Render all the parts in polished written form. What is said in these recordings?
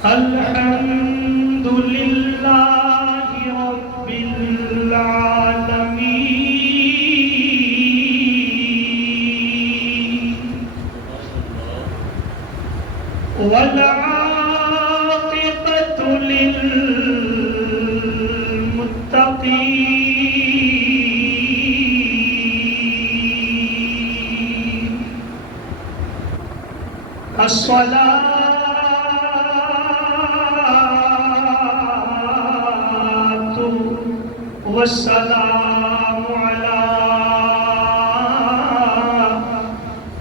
الحمد لله رب العالمين والعاقبة للمتقين الصلاة والسلام على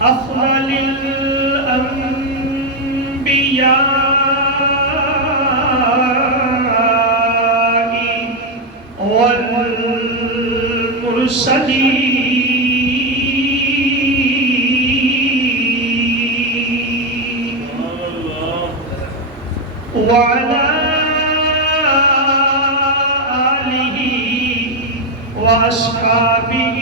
أفضل الأنبياء والمرسلين وعلى وأصحابه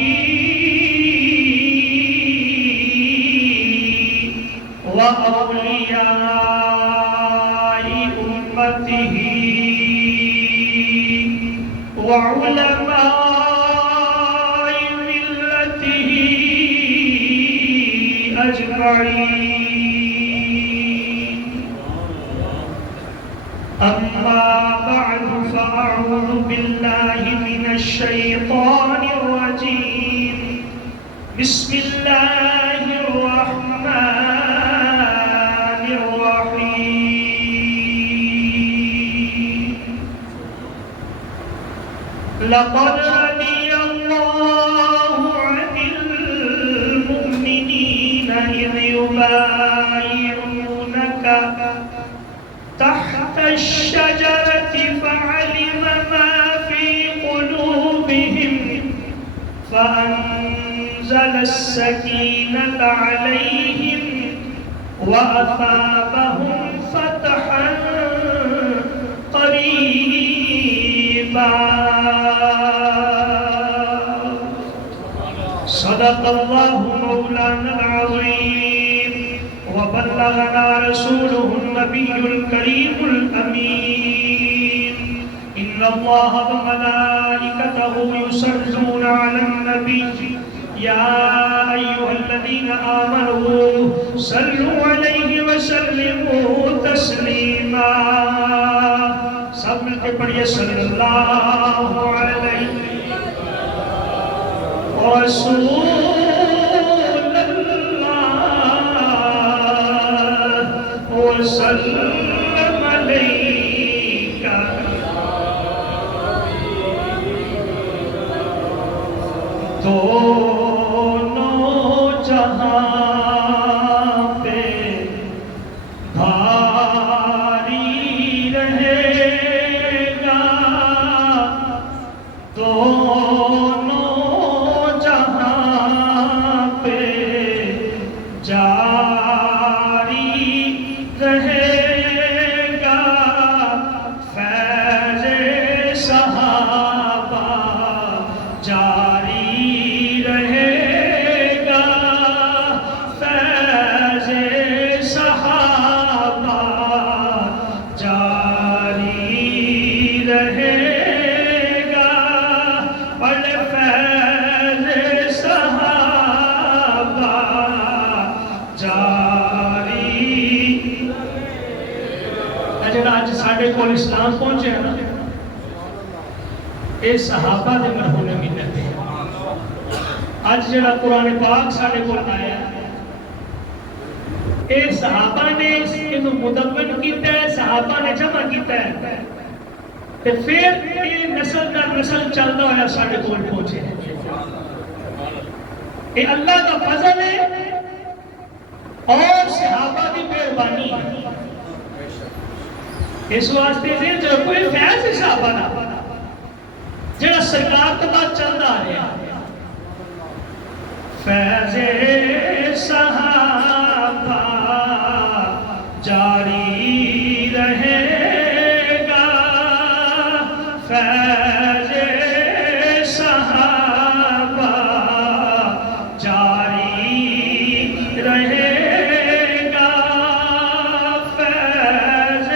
وأولياء أمته وعلماء ملته أجمعين أما بعد فأعوذ بالله من الشيطان الرجيم بسم الله الرحمن الرحيم لقد رضي الله عن المؤمنين إذ يبايعونك تحت الشجرة فعلم ما في قلوبهم فأنزل السكينة عليهم وأثابهم فتحا قريبا صدق الله مولانا العظيم وبلغنا رسوله النبي الكريم الأمين إن الله وملائكته يصلون على النبي يا أيها الذين آمنوا صلوا عليه وسلموا تسليما سب مل کے پڑھیے صلی اللہ علیہ رسول اللہ وسلم علیک دونوں جہاں پہ بھاری رہے گا دونوں جہاں پہ جاری رہے گا فیض صحابہ جاری رہے گا فیض صحابہ جاری رہے گا بل فیض صحابہ جاری جڑا اج ساڈے کول اسلام پہنچے نا اے صحابہ دے مرحوم ملت ہے اج جڑا قرآن پاک ساڈے کول آیا اے صحابہ نے اس کو مدون کیتا ہے صحابہ نے جمع کیتا ہے تے پھر یہ نسل در نسل چلدا ہوا ساڈے کول پہنچے اے اللہ کا فضل ہے اور صحابہ کی مہربانی ہے اس واسطے سے جو کوئی فیض صحابہ نہ جڑا سرکار تو بعد چلدا آ رہا فیض صحابہ جاری رہے گا فیض صحابہ جاری رہے گا فیض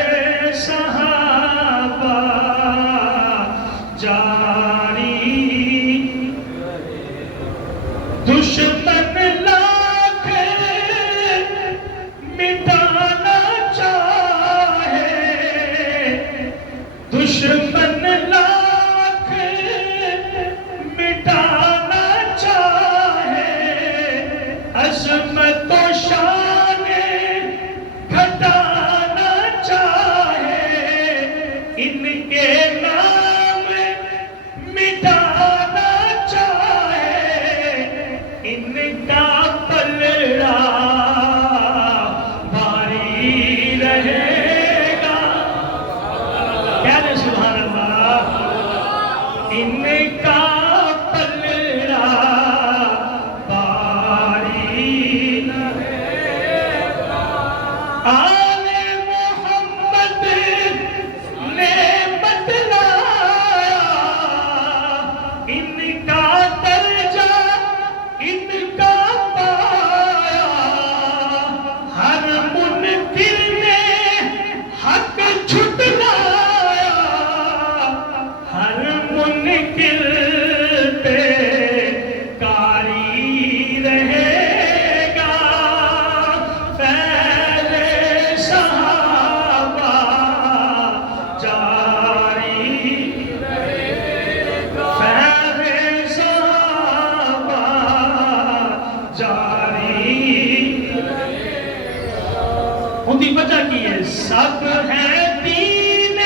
ان کی وجہ کی ہے؟ سب ہے دین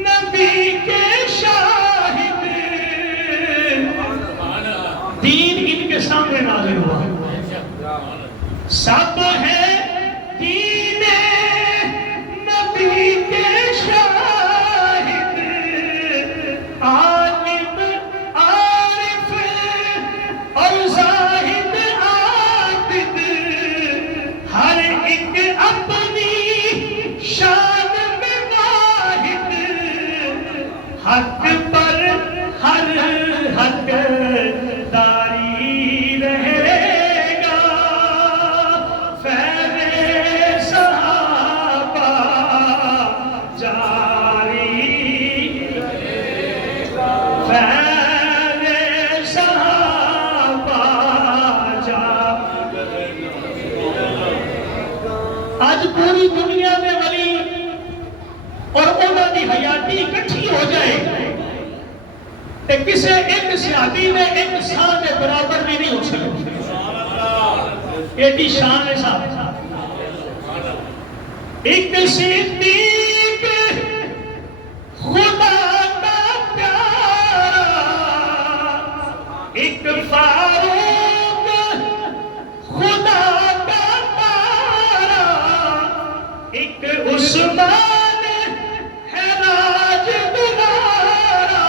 نبی کے شاہد، دین ان کے سامنے نازل ہوا، سب ہے دین نبی کے شاہد، عالم عارف اور زاہد عابد، ہر ایک اپنی شان میں واحد، حق پر ہر حق داری رہے گا، فیض صحابہ جاری رہے گا، فیض صحابہ جاری رہے گا۔ آج پوری دنیا میں ولی اور انہوں کی حیاتی اکٹھی ہو جائے کہ کسی ایک صحابی میں ایک شان کے برابر بھی نہیں ہو سکتی، ایڈی شان ہے صاحب۔ ایک صدیق خدا کا پیارا، ایک فاروق خدا کا تارا، ایک عثمان ہے راج دلارا،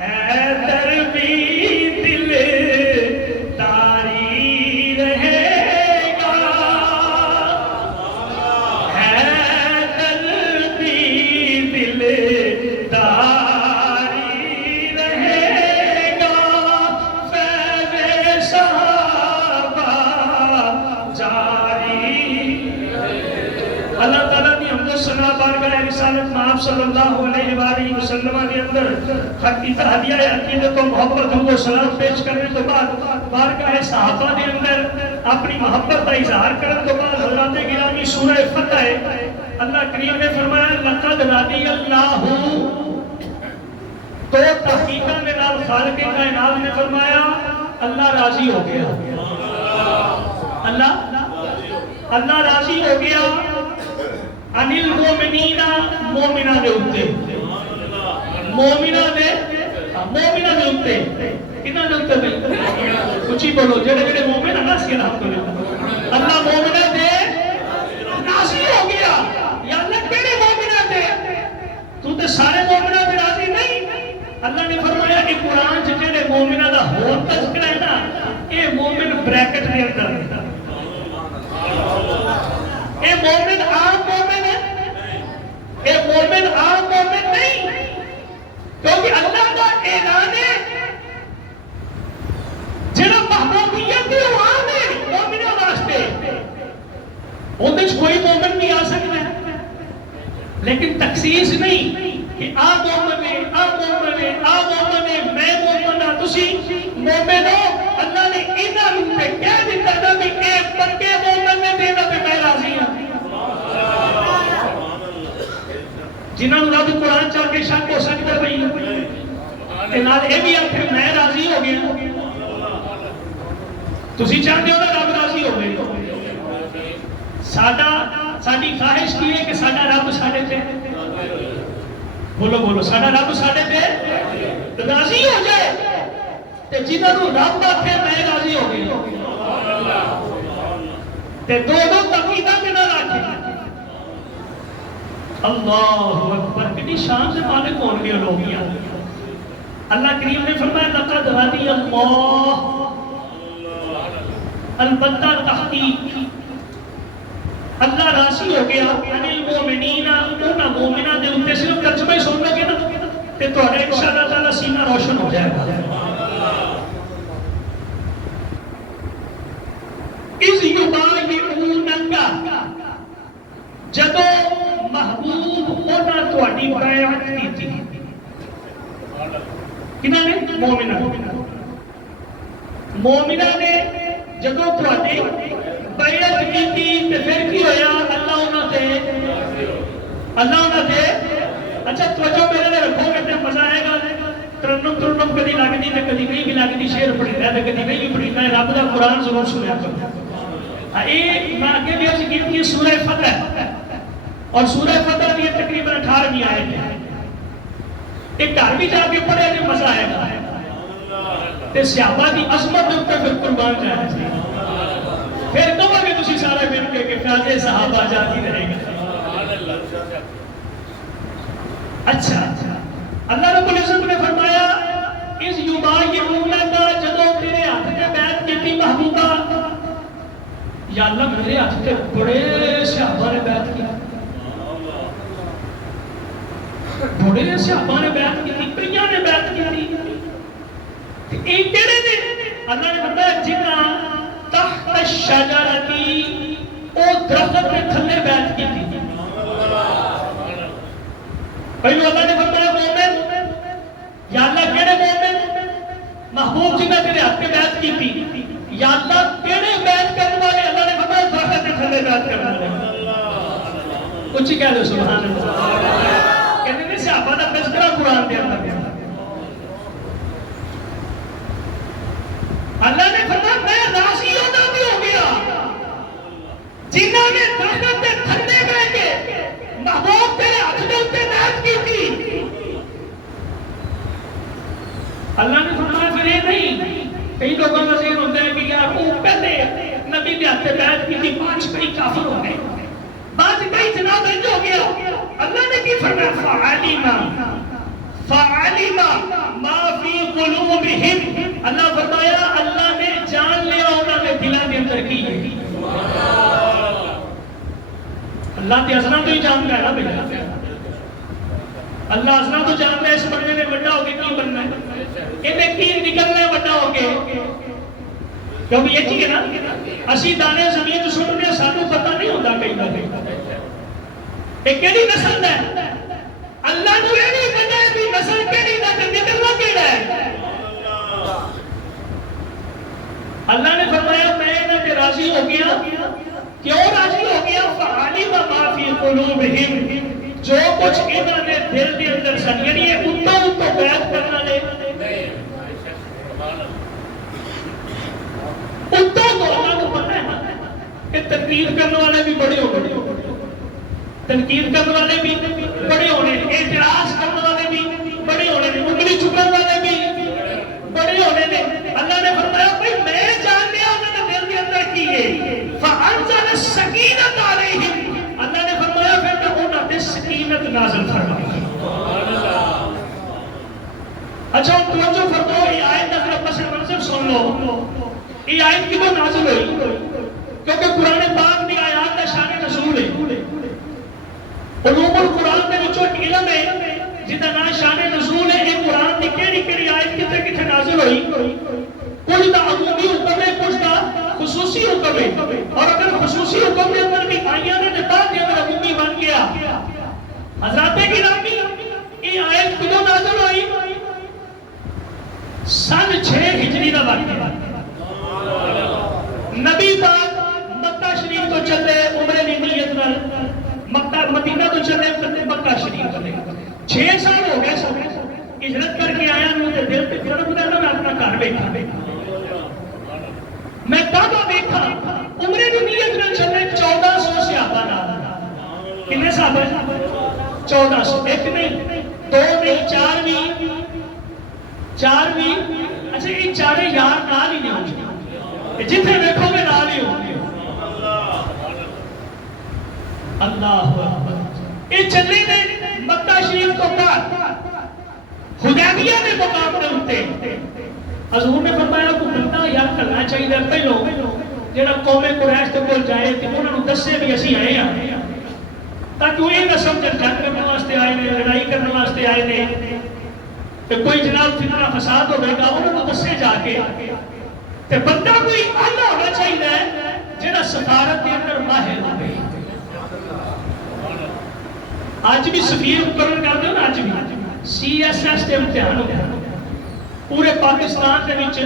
حیدر بھی دل تاری رہے گا، حیدر بھی دل تاری رہے گا، فیض صحابہ جاری رہے گا۔ اللہ تعالیٰ کی حمد و ثنا بارگاہ رسالت میں آپ صلی اللہ علیہ وآلہ وسلم کے اندر حقیقت ہدیہ عقیدت و محبت حمد و سلام پیش کرنے تو بعد بارگاہ صحابہ کے اندر اپنی محبت کا اظہار کرنے تو بعد حضرات گرامی سورہ فتح ہے، اللہ کریم نے فرمایا لقد رضی اللہ، تو تحقیقہ میں نال خالق کائنات نے فرمایا اللہ راضی ہو گیا، اللہ راضی ہو گیا عن المؤمنین، مومنہ دے اتے، مومنہ دے اتے، کنہ دے اتے نہیں کچھ ہی بولو، جڑے جڑے مومن اللہ سے رہا کرو، اللہ مومنہ دے راضی ہو گیا، یا اللہ کیڑے مومنہ دے، تو تے سارے مومنہ دے راضی نہیں، اللہ نے فرمایا کہ قرآن سے جڑے مومنہ دا ہو تذکرہ ہے نا، اے مومن بریکٹ دے اندر ہے، اے مومن عام مومن ہے، اے مومن عام مومن نہیں، کیونکہ اللہ کا اعلان ہے جڑا محبوبیت ہے وہ عام ہے مومنوں واسطے، اندر کوئی مومن نہیں آ سکتا ہے، لیکن تخصیص نہیں کہ آ مومن ہے، آ مومن ہے، آ مومن ہے، میں مومن ہاں تسی مومن ہو، اللہ نے انہاں پہ کہہ دیتا نا کہ ایک پکے مومن نے دینا پہ میں راضی ہوں، جنہوں نے رب قرآن چاہ کے شک ہو سکتا بھئی نال اے بھی آخر میں راضی ہو گیا، تسی چاہتے ہو نا رب راضی ہو گئے، ساڈی خواہش کی ہے کہ ساڈا رب ساڈے تے، بولو بولو، ساڈا رب ساڈے تے راضی ہو جائے، تے جنہوں رب آخر میں راضی ہو گیا، تے دو تقیدہ میں نہ رکھے، اللہ اکبر، کتنی شان سے مالک کون گئے لوگ ہیں، اللہ کریم نے فرمایا لقد رضی اللہ، البتہ تحقیق اللہ راضی ہو گیا عن المؤمنین، انہاں مومنہ دے اتے، صرف ترجمہ ہی سن لگے نا تے تہاڈا انشاءاللہ تعالی سینہ روشن ہو جائے گا، اذ یبایعونک، جدو محبوب انہاں تہاڈی بیعت کیتی، کنہاں نے؟ مومنہ نے جدو تہاڈی بیعت کیتی تے پھر کی ہویا، اللہ انہاں دے اچھا توجہ میرے لئے رکھو گے تے مزہ آئے گا، ترنم کدی لگدی تے کدی نہیں بھی لگدی، شعر پڑھیدا تے کدی نہیں بھی پڑھیدا، رب دا قرآن ضرور سنیا کرو، میں آگے بھی عرض کی تھی سورہ فتح، اور سورہ فتح بھی تقریباً 18ویں آیت ہے. ایک گھر بھی جا کے پڑھے جو مزہ آئے گا تے صحابہ کی عظمت دے اوپر پھر قربان جائے سی. پھر کہو گے تسی سارے مل کے کہ فیض صحابہ جاتی رہے گا. اچھا اللہ رب العزت نے فرمایا اس یبایعونک جدوں تیرے ہاتھ تے بیعت کیتی محبوبہ، یا اللہ میرے ہاتھ تے بڑے صحابہ نے بیعت کی، بڑے صحابہ نے بیعت کی، کئیاں نے بیعت کی. ایک کہڑے نے اللہ نے فرمایا جنہاں تحت الشجرتی او درخت کے تھلے بیعت کی تھی. پہلو اللہ نے فرمایا مومن، یا اللہ کہڑے مومن محبوب جنہاں تیرے ہاتھ پہ بیعت کی تھی، یا اللہ کہڑے بیعت کرنے والے، اللہ نے فرمایا درخت کے تھلے بیعت کرنے والے. کچھ ہی کہہ دو سبحان اللہ. کہتے ہیں صحابہ دا تذکرہ قرآن دے اندر. اللہ نے فرمایا میں راضی ہونا بھی ہو گیا جنہوں نے درخت کے تھلے بیٹھ کے محبوب تیرے ہاتھ دے اوپر بیعت کی تھی. اللہ نے فرمایا پھر یہ نہیں، کئی لوگوں کا ذہن ہوتا ہے کہ یار وہ پہلے نبی کے ہاتھ بیعت کی تھی، پانچ کئی کافر ہو گئے، بعد کئی جناب انج ہو گیا. اللہ نے کی فرمایا فعلم ما فی قلوبہم، اللہ فرمایا اللہ نے جان لیا انہوں نے دلوں کے اندر کی ہے. اللہ تے اسنا تو ہی جانتا ہے نا بھائی، اللہ اسنا تو جانتا ہے اس بندے نے بڑا ہو کے کی بننا ہے، یہ کی نکلنا ہے بڑا ہو کے. کیونکہ یہ چیز ہے نا اسی دانے زمین سننے سانو پتہ نہیں ہوتا کئی بار یہ کیڑی نسل ہے. اللہ نے یہ نہیں پتا ہے کہ نسل کیڑی دا تے نکلنا کیڑا ہے. اللہ نے فرمایا میں انہاں تے راضی ہو گیا. کیوں راضی ہو گیا؟ فعلم ما فی قلوبہم، جو کچھ انہوں نے دل دے اندر سن، یعنی یہ اتو بیعت کرنا لے اتو تو اللہ کو پتہ ہے کہ تنقید کرنے والے بھی بڑے ہونے، تنقید کرنے والے بھی بڑے ہونے، اعتراض کرنے والے بھی بڑے ہونے، انگلی چکن والے بھی بڑے ہونے نے. اللہ نے فرمایا بھائی میں جان لیا انہوں نے دل کے اندر کی ہے. فانزل السکینۃ علیہم، اللہ نے فرمایا پھر میں انہوں نے سکینت نازل فرمائی. اچھا توجہ فرماؤ یہ آیت کا پس منظر سن لو. یہ آیت کی وہ نازل ہوئی کیونکہ قرآن پاک کی آیات کا شان نزول ہے. علوم القرآن کے وچوں ایک علم ہے جدا نام شان نزول ہے. یہ قرآن کی کیڑی آیت کتے کتے نازل ہوئی، کچھ دا عمومی حکم ہے، کچھ دا خصوصی حکم ہے. اور اگر خصوصی حکم کے اندر بھی آئیاں نے بعد کے اندر عمومی بن گیا. حضرات گرامی یہ آیت کدوں نازل ہوئی؟ سن 6 ہجری کا واقعہ. نبی پاک مکہ شریف تو چلے عمرے دی نیت نال، مکہ مدینہ تو چلے مکہ شریف چلے. 6 سال ہو گئے سب ہجرت کر کے آیا نو تے دل تے فرق دا میں اپنا گھر بیٹھا میں کعبہ دیکھا. عمرے دی نیت نال چلے 1400 صحابہ نال. کتنے صحابہ؟ 1400. ایک نہیں، دو نہیں، چار بھی. اچھا یہ چارے یار نال ہی نہیں ہوتے، جتنے دیکھو گے نال ہی ہوتے. اللہ یہ چلے نے مکہ شریف تو بعد حدیبیہ کے مقام پہ ہوتے. حضور نے فرمایا کو بندہ یاد کرنا چاہیے پہلو جہاں قوم قریش کے کول جائے تو انہوں نے دسے بھی اسی آئے ہیں تاکہ وہ یہ نہ سمجھ جنگ کرنے واسطے آئے نے، لڑائی کرنے واسطے آئے نے، کہ کوئی جناب فتنہ فساد ہوئے گا انہوں نے دسے جا کے. تے بندہ کوئی آلہ ہونا چاہیے جہاں سفارت کے اندر ماہر ہوئے. آج بھی سفیر مقرر کر دو نا، آج بھی CSS کے امتحان ہو گیا، پورے پاکستان کے وچ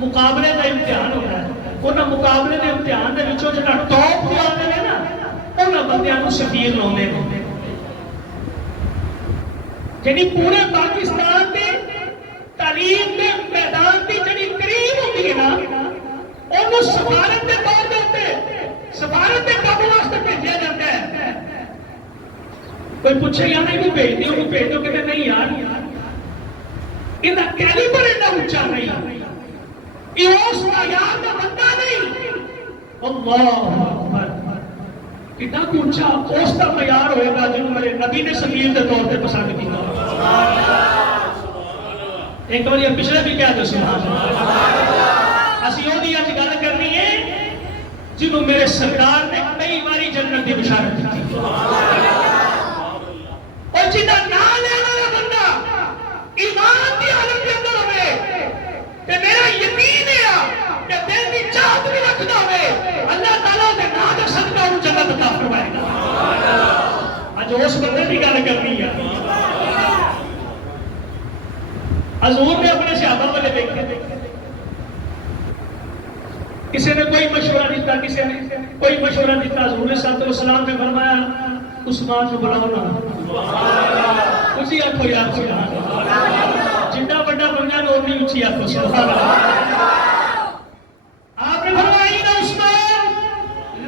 مقابلے کا امتحان ہو رہا ہے. انہاں مقابلے کے امتحان کے وچوں جڑا ٹاپ تے آندے نے نا انہاں بندیاں نوں سفیر لاؤندے نے. یعنی پورے پاکستان کے تعلیم کے میدان کی جڑی قریب ہوتی ہے نا انہوں سفارت کے طور پہ کوئی پوچھے یار یہ بھیج دو کہتے نہیں یار یہ کیلیبر ایڈا اونچا نہیں، یہ اس معیار کا بندہ نہیں۔ اللہ اکبر، کتنا اونچا اس کا معیار ہوئے گا جنہوں میرے نبی نے سبیل کے طور پہ پسند کیا۔ ایک بار یہ پچھلے بھی کیا دو سبحان اللہ، اسی وہ دی اج گل کرنی ہے جنہوں میرے سرکار نے کئی باری جنت کی بشارت دی، اور جنہاں نام لینے والا بندہ ایمان کی حالت کے اندر ہوئے کہ میرا یقین ہے کہ دل کی چاہت بھی رکھنا ہوئے اللہ تعالیٰ نے نا کا صدقہ ان جنت عطا فرمائے گا۔ آج اس بندے کی گل کرنی ہے۔ حضور نے اپنے صحابہ والے دیکھے، کسی نے کوئی مشورہ دیتا، کسی نے کوئی مشورہ دیتا، حضور صلی اللہ علیہ وسلم نے فرمایا عثمان کو بلاؤ نا، اسی آنکھو یا سبحان اللہ، جنہ بڑا بندہ نے اونی اچھی آنکھو سبحان اللہ۔ آپ نے فرمائی نا عثمان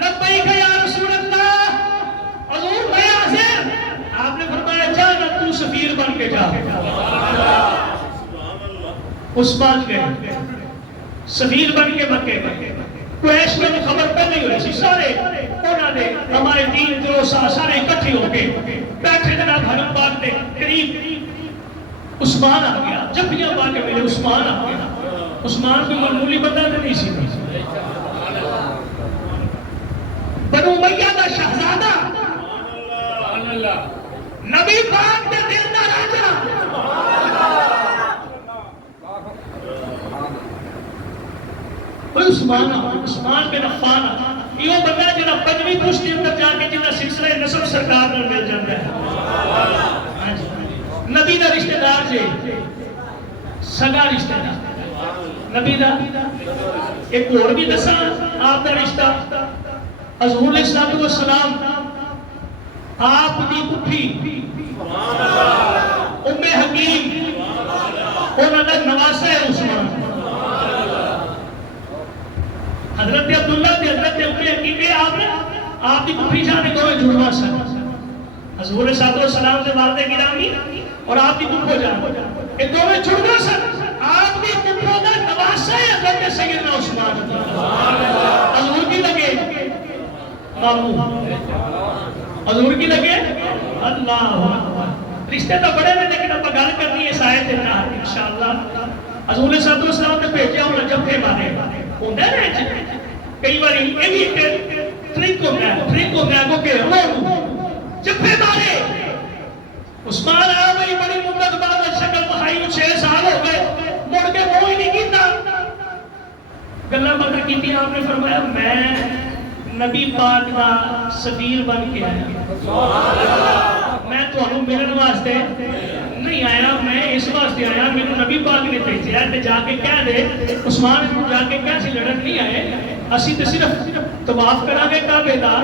لبیک یا رسول اللہ، حضور میں حاضر۔ آپ نے فرمایا جا نا تو سفیر بن کے جا۔ عثمان گئے سفیر بن کے مکے میں، قریش میں خبر پہ نہیں ہوئی سی، سارے انہوں نے ہمارے دین دروسا سارے اکٹھے ہو کے بیٹھے جناب حرم پاک کے قریب عثمان آ گیا، جبیاں پا کے میرے عثمان آ گیا۔ عثمان کوئی معمولی بندہ نہیں سی، بنو امیہ کا شہزادہ، نبی پاک کے دل کا راجا، عثمان بن عفان یہ بندہ جنہاں پنجویں پشت کے اندر جا کے جنہاں سلسلہ نسب سرکار میں مل جاتا ہے، نبی دا رشتہ دار جے، سگا رشتہ دار نبی دا۔ ایک اور بھی دسا آپ دا رشتہ، حضور علیہ السلام آپ دی پھپھی ام حکیم انہاں دا نواسا ہے عثمان، حضرت عبداللہ دی حضرت ام حکیم آپ کی پھپھی جان نے دوئے جڑوا سن، حضور صلی اللہ علیہ وسلم سے والدہ گرامی اور آپ کی پھپھو جان یہ دوئے جڑوا سن، آپ کی پھپھو دا نواسا ہے حضرت سیدنا عثمان۔ حضور کی لگے مامو، حضور کی لگے اللہ، رشتے تو بڑے میں لیکن اب گل کرنی ہے سائے دینا انشاءاللہ۔ حضور صلی اللہ علیہ وسلم نے بھیجا ہونا جب پھر مارے ہوندہ ہے کئی باری یہ بھی ایک ٹرک ہوتا ہے وہ کہ جب پھر مارے عثمان آیا بھائی بڑی مدت بعد شکل بہائی 6 سال ہو گئے مڑ کے وہ ہی نہیں کیتا گلہ باتیں کی تھی۔ آپ نے فرمایا میں نبی پاک کا سفیر بن کے آیا، میں تو انہوں ملن واسطے نہیں آیا، میں اس واسطے آیا میرے نبی پاک نے بھیجا ہے جا کے کہہ دے عثمان کو جا کے کیسے لڑن نہیں آئے، اسی تے صرف طواف کران گے کعبے دا،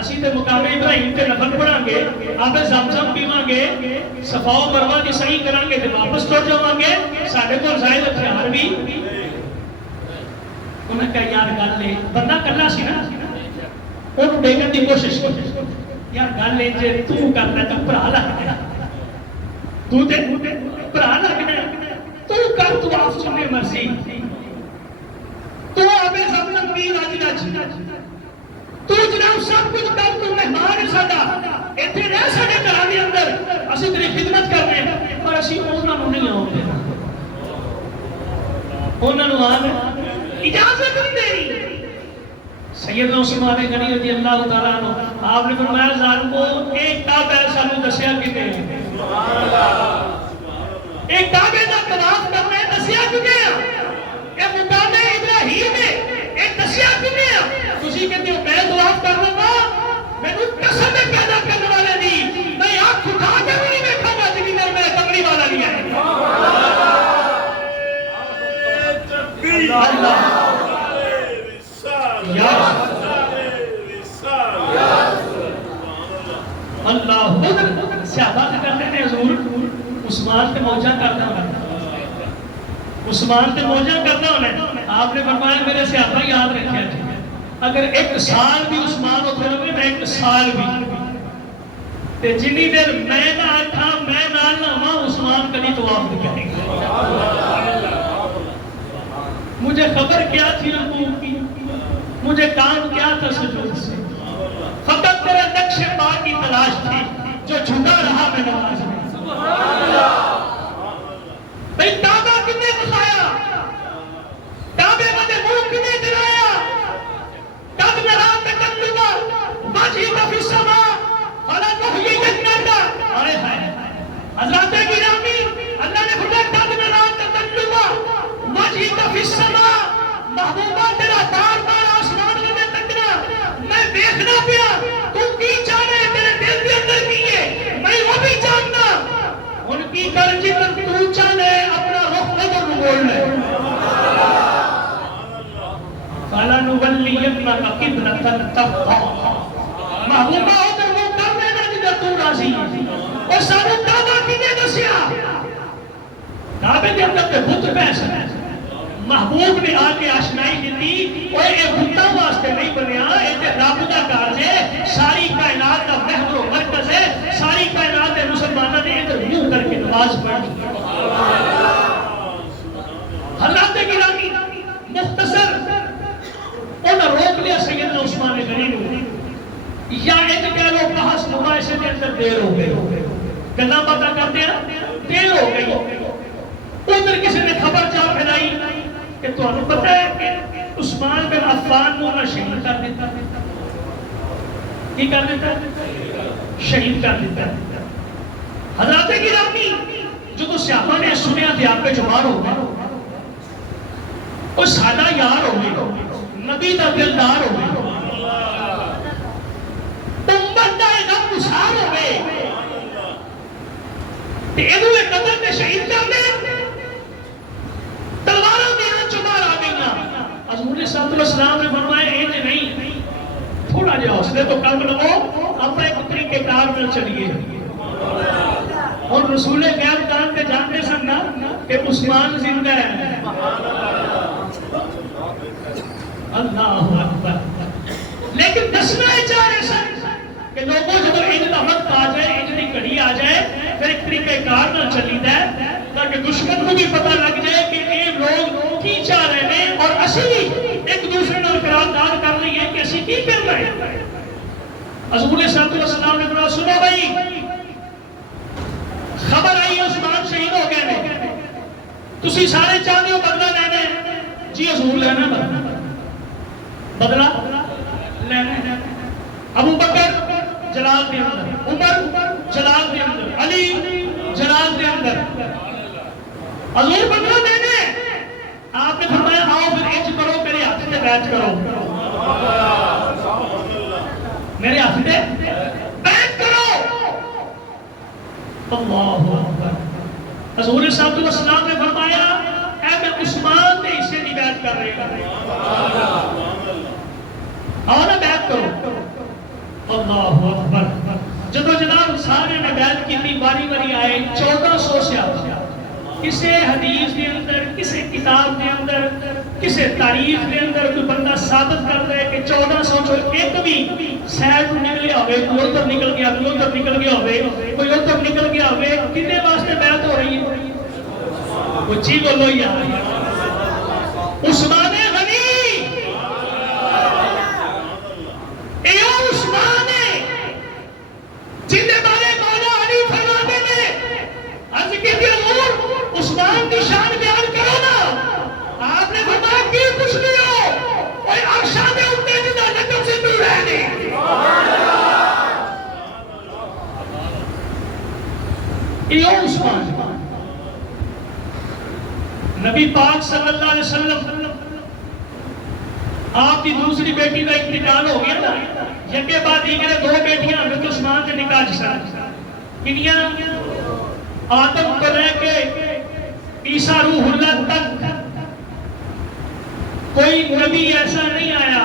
اسی تے مقام ابراہیم تے نفل پڑھان گے، آب زمزم پیوان گے، صفا و مروہ دی صحیح کران گے تے واپس ٹر جاواں گے، ساڈے کول زائد ہتھیار بھی۔ انہاں کہا یار گل لے بندہ کلا سی نا، انہوں ڈیگن دی کوشش کی یار گل لے جے تو کرنا تو بھرا لگنا، تو تے بھرا لگنا، تو کر تو آپ سننے مرضی، تو آبے زمزم پی راج تو جناب سب کچھ کر، تو مہمان ہے ساڈا، ایتھے رہ ساڈے گھراں دے اندر، اسی تیری خدمت کرنے پر اسی انہاں نوں نہیں آون دینا، انہاں نوں آن اجازت نہیں دینی۔ سیدنا عثمان غنی رضی اللہ تعالیٰ عنہ آپ نے فرمایا ظالمو ایک کعبہ سانو دسیا کتے ہیں، ایک کعبے دا طواف کرنے دسیا کتے ہیں، یہ مقام ابراہیم ہے ایک دسیا کتے ہیں، تسی کہتے ہو میں طواف کر لوں گا، میں نے قسم پیدا کرنے والے دی میں آپ اٹھا کے بھی نہیں دیکھا گا جبھی میں کمری والا نہیں آئے اللہ اللہ صحابہ سے کرتے ہیں حضور عثمان سے موجہ کرنا ہونا، عثمان سے موجہ کرنا ہونا۔ آپ نے فرمایا میرے صحابہ یاد رکھیا جی اگر ایک سال بھی عثمان ہوتے رہے میں ایک سال بھی تے جنی دیر میں نہ آٹھا میں نال نہ ہوا عثمان کبھی طواف نہیں کریں گے. مجھے خبر کیا تھی رکوع کی، مجھے کام کیا تھا سجود سے، فقط تیرے نقش پا کی تلاش تھی جو جھکا رہا میں نماز میں. بھئی کعبہ کنے بسایا، کعبے مدے منہ کنے دلایا، قد نرا تقلبا وجهك في السماء فلنحيينك. ارے ہائے حضرات گرامی، اللہ نے فرمایا قد نرا تقلبا وجهك في السماء، محبوبہ تیرا بار بار آسمان میں تکنا میں دیکھنا پیا، تو کی چاہے تیرے دل کے اندر کی ہے میں وہ بھی جاننا. ان کی کر جتن تو چاہے اپنا رخ نظر موڑ لے. فَلَنُوَلِّيَنَّكَ قِبْلَةً تَرْضَاهَا. محبوبہ ادھر وہ کر لینا جدھر تو راضی. اور سانو کعبہ کنے دسیا، کعبے کے اندر تے بت پیسے محبوب نے آ کے آشنائی دیتی. اور یہ بتاں واسطے نہیں بنیا، یہ رب دا کار ہے، ساری کائنات کا محور و مرکز ہے. ساری کائنات کے مسلمانوں نے ادھر منہ کر کے نماز پڑھی. حضرات گرامی مختصر انہوں روک لیا سیدنا عثمان غنی نے، یا ایک کہہ لو بحث مباحثے کے اندر دیر ہو گئی. گلا پتہ کرتے ہیں دیر ہو گئی. ادھر کسی نے خبر جا پھیلائی کہ تو ہمیں پتہ ہے کہ عثمان بن عفان کو نہ شہید کر دیتا. کی کر دیتا؟ شہید کر دیتا. حضرات گرامی جو صحابہ نے سنیا تھے آپ پہ جمار ہو گئے، وہ سادہ یار ہو گئے، نبی دا دلدار ہو گئے، امت دا غم گسار ہو گئے. تے انہوں نے قتل نے شہید کر دے، تلواروں دینا چمار آ گئیاں. حضور صلی اللہ علیہ وسلم نے فرمایا اے نہیں، تھوڑا جا حوصلے تو کم لگو، اپنے ایک طریقے کار میں چلیے. اور رسول غیب دان کے جانتے سن نا کہ عثمان زندہ ہے. اللہ اکبر. لیکن دسنا چاہ رہے سن کہ لوگوں جب ان کا وقت آ جائے، ان کی گھڑی آ جائے، پھر ایک طریقہ کار نہ چلی جائے تاکہ دشمن کو بھی پتہ لگ جائے کہ یہ لوگ کی چاہ رہے ہیں اور اسی ایک دوسرے نے قرارداد کر رہی ہے کہ اسی کی کر رہے ہیں. حضور صلی اللہ علیہ وسلم نے فرمایا سنو بھائی، خبر آئی عثمان شہید ہو گئے ہیں، تسی سارے چاہتے ہو بدلہ لینے؟ جی حضور لینا بدلہ لینا. ابو بکر جلال دے اندر، عمر جلال دے اندر، علی جلال دے اندر، حضور بدلہ دینے. آپ نے فرمایا آؤ پھر اچ کرو، میرے ہاتھ سے بیعت کرو، میرے ہاتھ سے بیعت کرو. اللہ اکبر. حضور صلی اللہ علیہ وسلم نے فرمایا اے میں عثمان نے اسے نہیں بیعت کر رہے ہیں، آؤ نا بیعت کرو. اللہ اکبر. جب جناب سارے نے بیعت کی تھی، باری باری آئے 1400 سے آتا. کسے حدیث کے اندر، کسے کتاب کے اندر، کسے تاریخ کے اندر کوئی بندہ ثابت کرتا ہے کہ 1400 جو ایک بھی سیل نکلے ہوئے، کوئی ادھر نکل گیا، کوئی ادھر نکل گیا ہوئے، کوئی ادھر نکل گیا ہوئے، کتنے واسطے بیعت ہو رہی ہے؟ وہ جی بولو یار، عثمان غنی، اے عثمان جن بارے مولا علی فرماتے ہیں عرض کی تھی حضور عثمان کی شان بیان کرو نا. آپ نے فرمایا کی پوچھ لیو، کوئی عرشہ میں اٹھتے جنہ نجم سے دور رہنے. اے عثمان. نبی پاک صلی اللہ علیہ وسلم آپ کی دوسری بیٹی کا انتقال ہو گیا نا، یکے بعد دیگر 2 بیٹیاں حضرت عثمان سے نکاح جسا. کنیاں؟ آدم کو لے کے عیسیٰ روح اللہ تک کوئی نبی ایسا نہیں آیا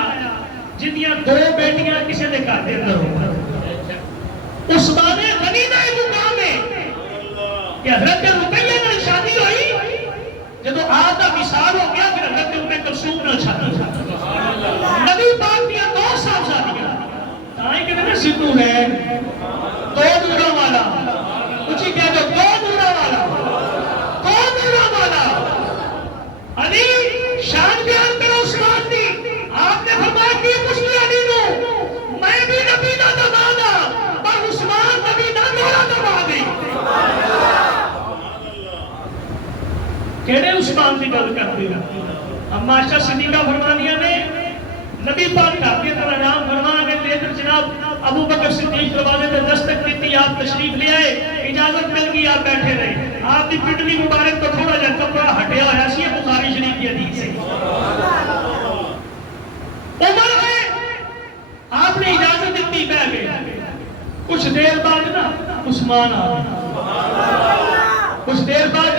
جنیاں 2 بیٹیاں کسی نے گھر دے اندر ہو. عثمان غنی کا مقام ہے کہ حضرت رقیہ نال شادی ہوئی، جب آپ کا وصال ہو گیا پھر حضرت ام کلثوم نال شادی. نبی پاک دیا 2 صاحبزادیاں، تاں کہ سدھو ہے دو نوروں والا، اچھی کہہ دو دو نوروں والا، دو نوروں والا علی شان بیان کرو عثمان دی. آپ نے فرمایا کہ مسلم علی نو میں بھی نبی دا دمادا پر عثمان نبی دا میرا دمادی. کہڑے عثمان دی گل کرتے ہیں؟ اما عائشہ صدیقہ فرمانیاں نے نبی پاک کا طرح نام فرما کے ادھر جناب ابو بکر صدیق دروازے پہ دستک دیتی، آپ تشریف لے آئے، اجازت مل گئی، آپ بیٹھے رہے. آپ کی پنڈلی مبارک تو تھوڑا جا کپڑا ہٹیا ہوا سی، بخاری شریف کی حدیث ہے. عمر ہے آپ نے اجازت دیتی، بیٹھ گئے. کچھ دیر بعد نا عثمان آ گئے، کچھ دیر بعد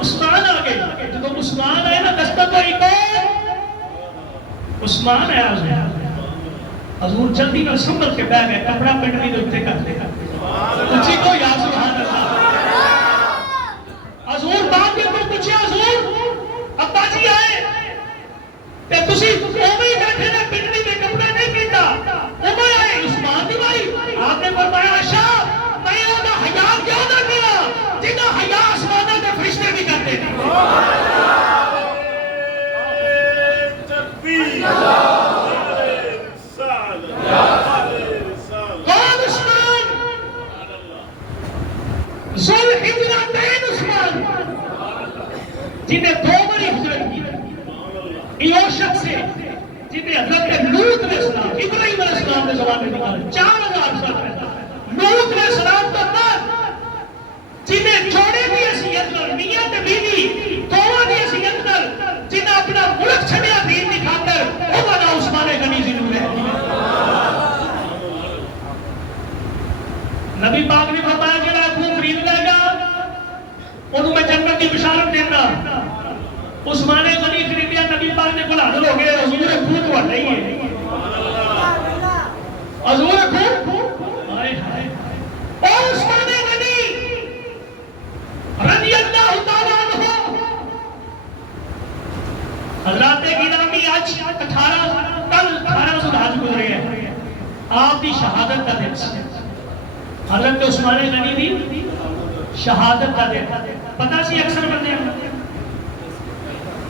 عثمان آ گئے. جب عثمان آئے نا دستک ہوئی کو عثمان ہے حضور جلدی نہ سنبھل کے بیٹھ گئے، کپڑا پنڈلی دے اوپر کر دے اچھی کو یا سبحان اللہ. حضور بات کے اوپر پوچھے حضور ابا جی آئے تے تسی اوویں ہی بیٹھے نے پنڈلی دے کپڑا نہیں کیتا، اوویں آئے عثمان دی بھائی. آپ نے فرمایا عائشہ میں اوندا حیا کیوں نہ کیا جنہ حیا آسماناں دے فرشتے بھی کرتے ہیں. جنہیں دو بڑی ہجرت کی یہ شخص ہے جنہیں حضرت لوط علیہ السلام ابراہیم علیہ السلام نے زبان میں نکالا 4000 سال پہلے. لوط علیہ السلام تو بعد جنہیں جوڑے دی حیثیت نال میاں تے بیوی دوواں دی حیثیت نال جنہیں اپنا ملک چھڈیا دین دی خاطر وہ بنا عثمان غنی ضرور ہے. نبی پاک نے فرمایا جڑا تو خرید لے گا انہوں میں جنت کی بشارت دینا. عثمان غنی خریدیا، نبی پاک نے بلا ہو گئے حضور خود ہوا نہیں ہے، حضور خود ہائے ہائے. اور عثمان غنی رضی اللہ تعالیٰ عنہ حضرات گرامی آج 18 ذوالحج گزرے ہیں، آپ کی شہادت کا دن. حضرت عثمان غنی دی شہادت کا دن پتہ سی اکثر بندے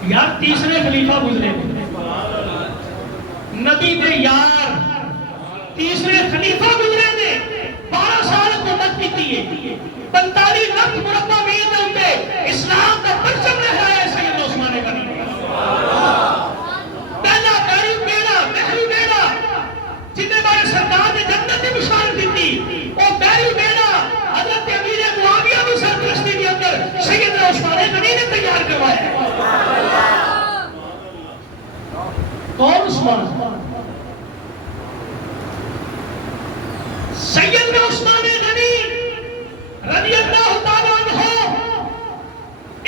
یار تیسرے خلیفہ گزرے نبی دے یار تیسرے خلیفہ گزرے نے 12 سال حکومت کی ہے، 45 لاکھ مربع میل دے اوتے اسلام کا پرچم لہرایا ہے سید عثمان غنی. پہلا داری بیڑا بحری بیڑا جنہیں بارے سرکار نے جنت کی بشارت دیتی، وہ بحری بیڑا حضرت امیر معاویہ کی سرپرستی کے اندر سیدنا عثمان غنی نے تیار کروایا ہے. کون عثمان؟ سیدنا عثمان غنی رضی اللہ تعالیٰ عنہ.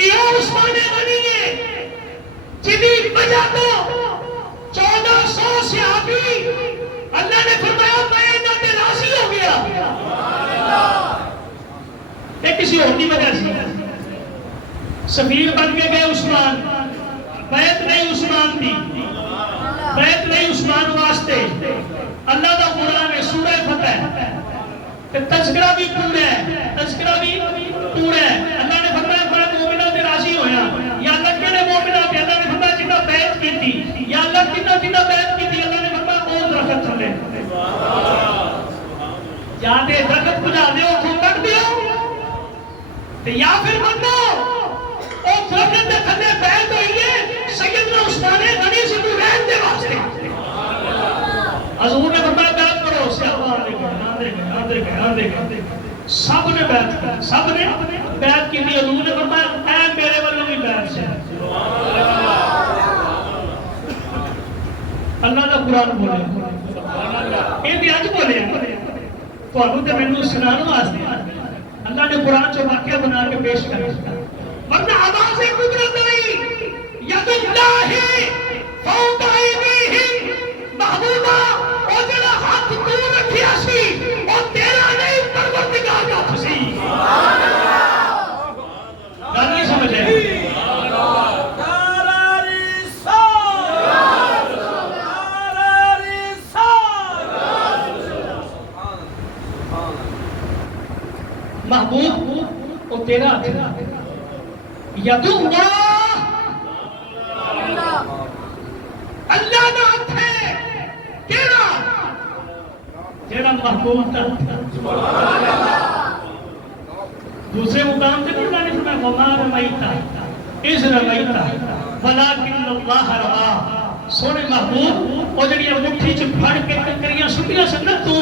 یہ عثمان غنی ہے جنہی وجہ تو 1400 صحابی اللہ نے فرمایا میں انہاں تے راضی ہو گیا. یہ کسی اور کی وجہ سے سفیر بن کے گئے عثمان. بیعت نہیں عثمان دی، بیعت نہیں عثمان واسطے. اللہ دا قرآن ہے سورہ فتح تذکرہ بھی پورا ہے، تذکرہ بھی پورا ہے. اللہ نے فرمایا فرات مومنہ تے راضی ہویا. یا اللہ کہنے مومنہ پہ اللہ نے فرمایا جنہ بیعت کی تھی، یا اللہ کتنا بیعت کی تھی. اللہ نے فرمایا او درخت تھلے یا دے درخت بجا دے او کھوٹ دیو یا پھر بندو او درخت دے تھلے بیعت ہوئی ہے سیدنا عثمان غنی سے تو رہن دے واسطے. حضور نے فرمایا بیعت کرو، صحابہ آندے گئے سب نے بیعت کی، سب نے بیعت کی تھی. حضور نے فرمایا اے میرے والوں بھی بیعت سے. اللہ کا قرآن بولے یہ بھی اج بولے تو مینوں سنانے واسطے اللہ نے قرآن چ واقعہ بنا کے پیش کر دیا. ورنہ آواز قدرت نہیں ید اللہ فوق ایدیہم محبوبہ او جڑا ہاتھ تو رکھیا سی او تیرا نہیں پروردگار کا سی. گل نہیں سمجھے؟ محبوب وہ تیرا ید اللہ اللہ دا ہاتھ ہے کیڑا جیڑا محبوب دا دوسرے مقام سے اللہ نے فرمایا وما رمیتا اذ رمیتا ولکن اللہ رما سونے محبوب اور جڑی مٹھی چ پھڑ کے کنکریاں سٹیاں سن تو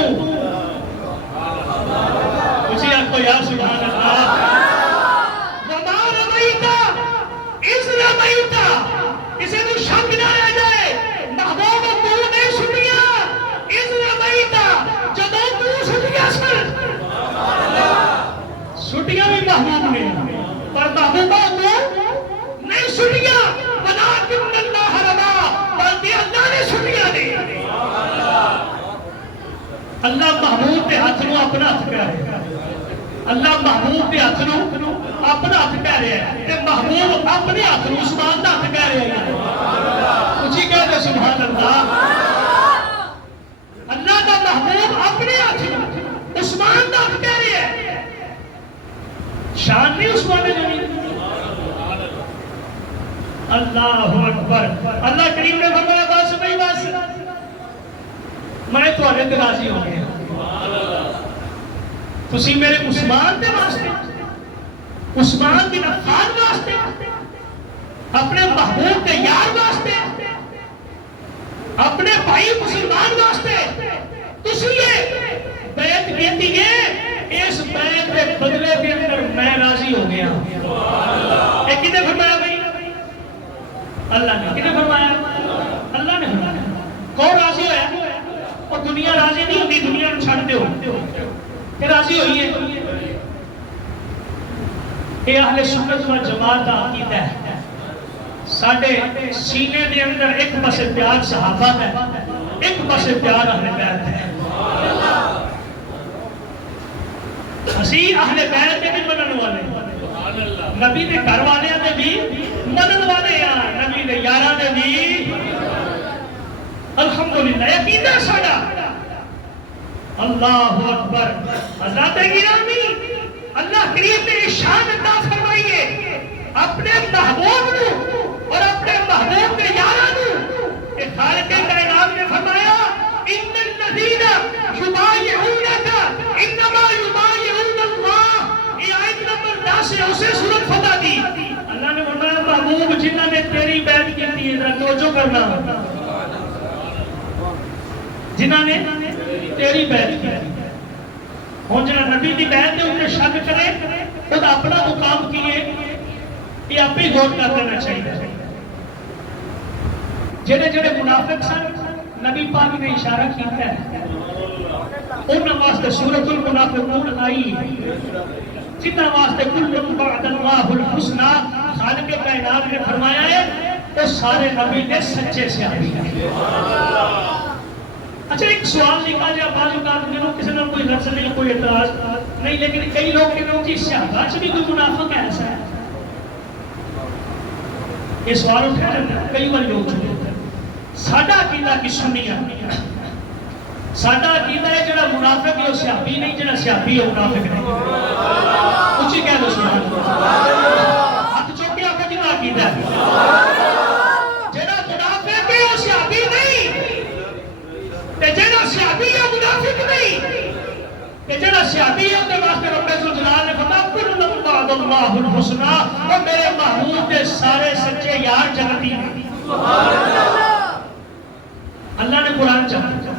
اسی آپ کو یا سبحان اللہ وما رمیتا اذ رمیتا اسے تو شک نہ رہ جائے محبوب تو نے سٹیاں اذ رمیتا جدوں تو سٹیاں سن سٹیاں بھی محبوب نے پر محبوبہ تو نہیں سٹیاں ولیکن اللہ رما بلکہ اللہ نے سٹیاں دے اللہ محبوب کے ہاتھ نو اپنا ہاتھ کہہ رہے اللہ محبوب کے ہاتھ نو اپنا ہاتھ کہہ رہے ہیں کہ محبوب اپنے ہاتھ نو عثمان دا ہاتھ کہہ رہے ہیں اسی کہہ دے سبحان اللہ اللہ دا محبوب اپنے ہاتھ نو عثمان دا ہاتھ کہہ رہے ہیں شان نہیں عثمان جمیل اللہ اکبر اللہ کریم نے فرمایا بس بھائی بس میں تھوڑے تے راضی ہو گیا تسی میرے عثمان دے واسطے عثمان بن عفان واسطے اپنے محبوب کے یار واسطے اپنے بھائی مسلمان واسطے تسی یہ بیعت کیتی ہے اس بیعت کے بدلے کے اندر میں راضی ہو گیا اے کنے فرمایا بھائی اللہ نے کنے فرمایا اللہ نے فرمایا کون راضی ہویا اور دنیا راضی نہیں ہوتی دنیا کو چھڑ دے ہو کہ راضی ہوئی ہے اے اہل سنت و جماعت کا عقیدہ ہے ساڈے سینے دے اندر ایک پاسے پیار صحابہ ہے ایک پاسے پیار اہل بیت ہے اسی اہل بیت کے بھی منن والے نبی دے گھر والے دے بھی منن والے ہیں نبی دے یاراں دے بھی الحمدللہ عقیدہ ساڈا اللہ اکبر حضرات گرامی اللہ کریم نے شان عطا فرمائیے اپنے محبوب کو اور اپنے محبوب کے یاراں کو کہ خالق کائنات نے فرمایا ان الذین یبایعونک انما یبایعون اللہ یہ آیت نمبر 10 ہے اسے سورۃ فتح دی اللہ نے فرمایا محبوب جنہاں نے تیری بیعت کی ہے ذرا توجہ کرنا جنہاں نے تیری بیعت کی ہوں جنہاں نبی دی بیعت ہے انہیں شک کرے خود اپنا مقام کیے یہ آپ ہی غور کر لینا چاہیے جڑے جڑے منافق سن نبی پاک نے اشارہ کیتا ہے ان واسطے سورۃ المنافقون آئی جنہاں واسطے کل بعد اللہ الحسنى خالق کائنات نے فرمایا ہے وہ سارے نبی نے سچے صحابی ہیں اچھا ایک سوال نکلا جائے بعض اوقات میں کسی نے کوئی غرض نہیں کوئی اعتراض نہیں لیکن کئی لوگ کہتے ہیں کہ صحابہ سے بھی کوئی منافق ایسا ہے یہ سوال اٹھا جاتا ہے کئی بار لوگ چھوڑے ساڈا عقیدہ کی سنیا ساڈا عقیدہ ہے جڑا منافق ہے وہ صحابی نہیں جڑا صحابی ہے منافق نہیں اچھی کہہ دو سبحان اللہ ہاتھ چوک کے آپ کا عقیدہ ہے جڑا منافق ہے وہ صحابی نہیں تے جڑا صحابی ہے منافق نہیں تے جڑا صحابی ہے اس واسطے رب الجلال نے فرمایا کل بعد اللہ الحسنى اور میرے محبوب کے سارے سچے یار جنتی ہیں سبحان اللہ اللہ نے قرآن چاہتا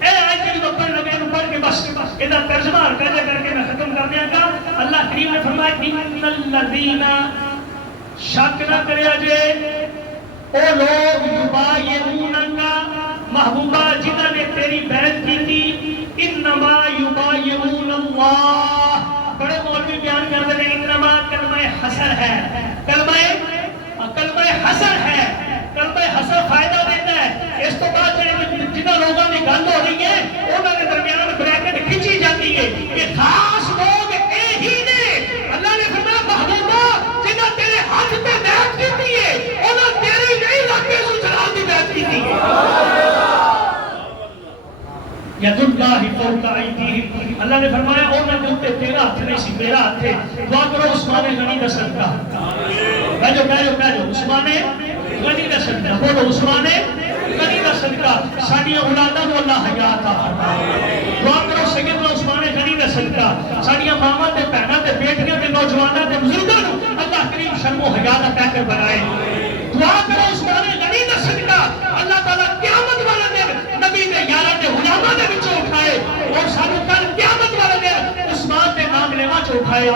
اے آیت کے جو پڑھ لگے انہوں پڑھ کے بس ادھر ترجمہ کر کے میں ختم کر دیا گا اللہ کریم نے فرمایا ان الذین شک نہ کرے جے او لوگ یبایعونک محبوبہ جنہاں نے تیری بیعت کی تھی انما یبایعون اللہ بڑے مولوی بیان کرتے ہیں انما کلمہ حسر ہے کلمہ حسر ہے کلمہ حسر فائدہ دیتا ہے اس تو بعد جنہاں لوگوں کی گل ہو رہی ہے انہوں کے درمیان بریکٹ کھچی جاتی ہے یہ خاص لوگ ہی نے اللہ نے فرمایا محبوبہ جنہاں تیرے ہاتھ پہ بیعت کی ہے انہوں تیری نہیں لگے سو جلال دی بیعت کی ہے ید اللہ فوق ایدیہم، اللہ نے فرمایا انہاں دے اوتے تیرا ہاتھ نہیں سی میرا ہاتھ ہے. دعا کرو عثمان غنی دا صدقہ. کہہ جو عثمان غنی دا صدقہ. بولو عثمان غنی دا صدقہ. ساڈیاں اولاداں نوں اللہ حیات عطا فرمائے. دعا کرو سیدنا عثمان غنی دا صدقہ. ساڈیاں ماواں تے بہناں تے بیٹیاں تے نوجواناں تے بزرگاں نوں اللہ کریم شرم و حیا دا پیکر بنائے. دعا کرو عثمان غنی دا صدقہ اللہ تعالیٰ قیامت والے دن نبی دے یاراں دے غلاماں دے وچوں اٹھائے اور سانو کل قیامت والے دن عثمان دے نام لیواں چ اٹھائے.